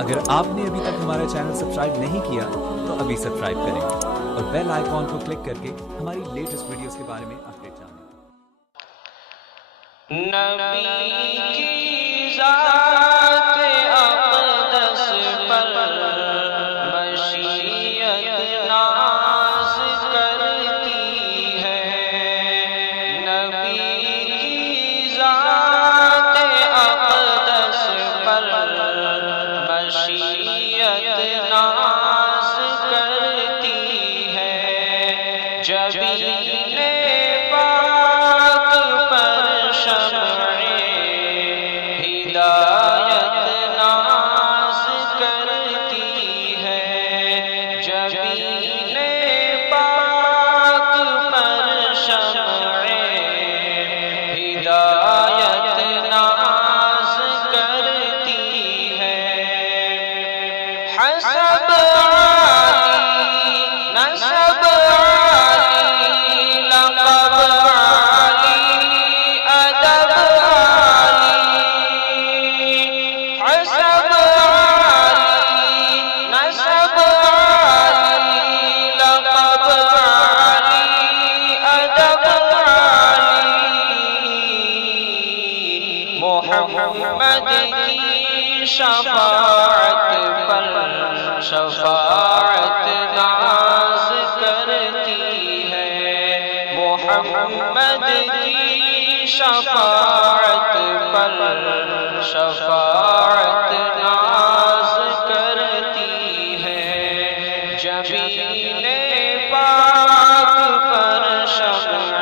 اگر آپ نے ابھی تک ہمارا چینل سبسکرائب نہیں کیا تو ابھی سبسکرائب کریں اور بیل آئیکن کو کلک کر کے ہماری لیٹسٹ ویڈیوز کے بارے میں اپڈیٹ جانیں۔ نبی کی ذات اقدس پر مشیت ناز کرتی ہے، نبی کی ذات اقدس پر مشیت ناز کرتی ہے، جبین پاک پر شمع ہدایت ناز کرتی ہے، جبین پاک پر شمع ہدایت ناز کرتی ہے، حسب عالی نسب عالی لقب عالی ادب عالی، حسب عالی نسب عالی لقب عالی ادب عالی، محمد کی شفاعت پر شفاعت ناز کرتی ہے، محمد کی شفاعت پر شفاعت ناز کرتی ہے، جبین پاک پر شمع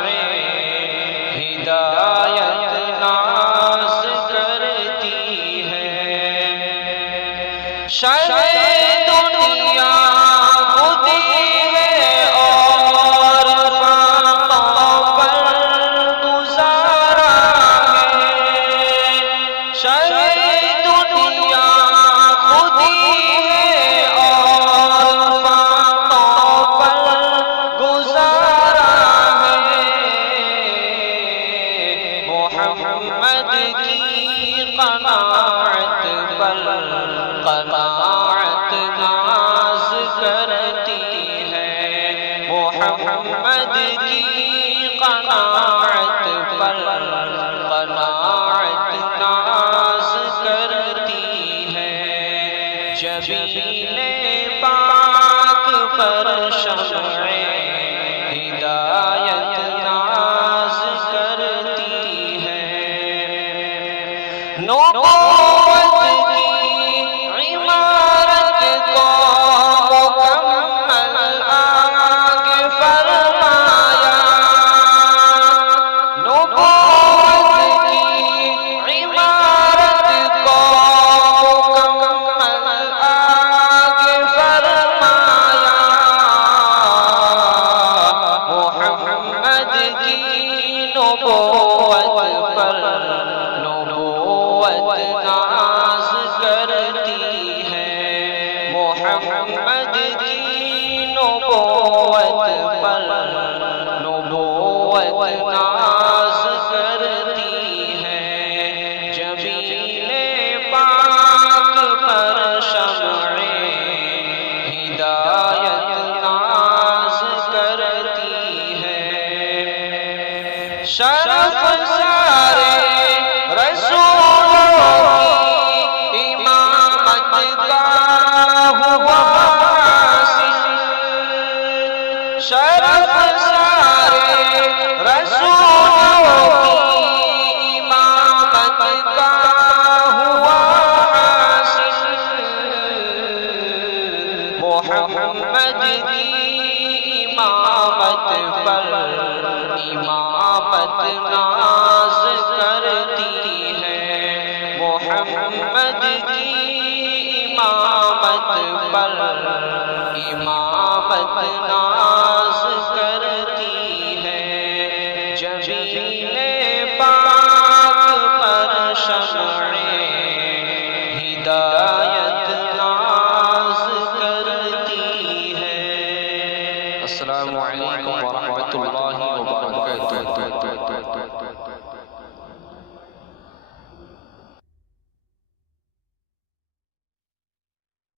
ہدایت ناز کرتی ہے، شرع دنیا خودی ہے اور فانوں پر گزارا ہے، شرع دنیا خودی ہے اور فانوں پر گزارا ہے، محمد کی قناعت پر قناعت ناز کرتی ہے، محمد کی قناعت پر قناعت ناز کرتی ہے، جبین پاک پر شمع ہدایت ناز کرتی ہے، نبوت کی عمارت کو مکمل آگے فرمایا، نبوت کی عمارت کو مکمل آگے فرمایا، محمد کی نبوت پر نبوت ناز کرتی ہے، محمد کی نبوت پر نبوت ناز کرتی ہے، جبین پاک پر شمع ہدایت ناز کرتی ہے، شرف سارے رسولوں کی امامت کا ہوا حاصل، شرف سارے رسولوں کی امامت کا ہوا حاصل، محمد کی امامت پر امامت ناز کرتی ہے، محمد کی امامت پر امامت ناز کرتی ہے، جبین پاک پر شمع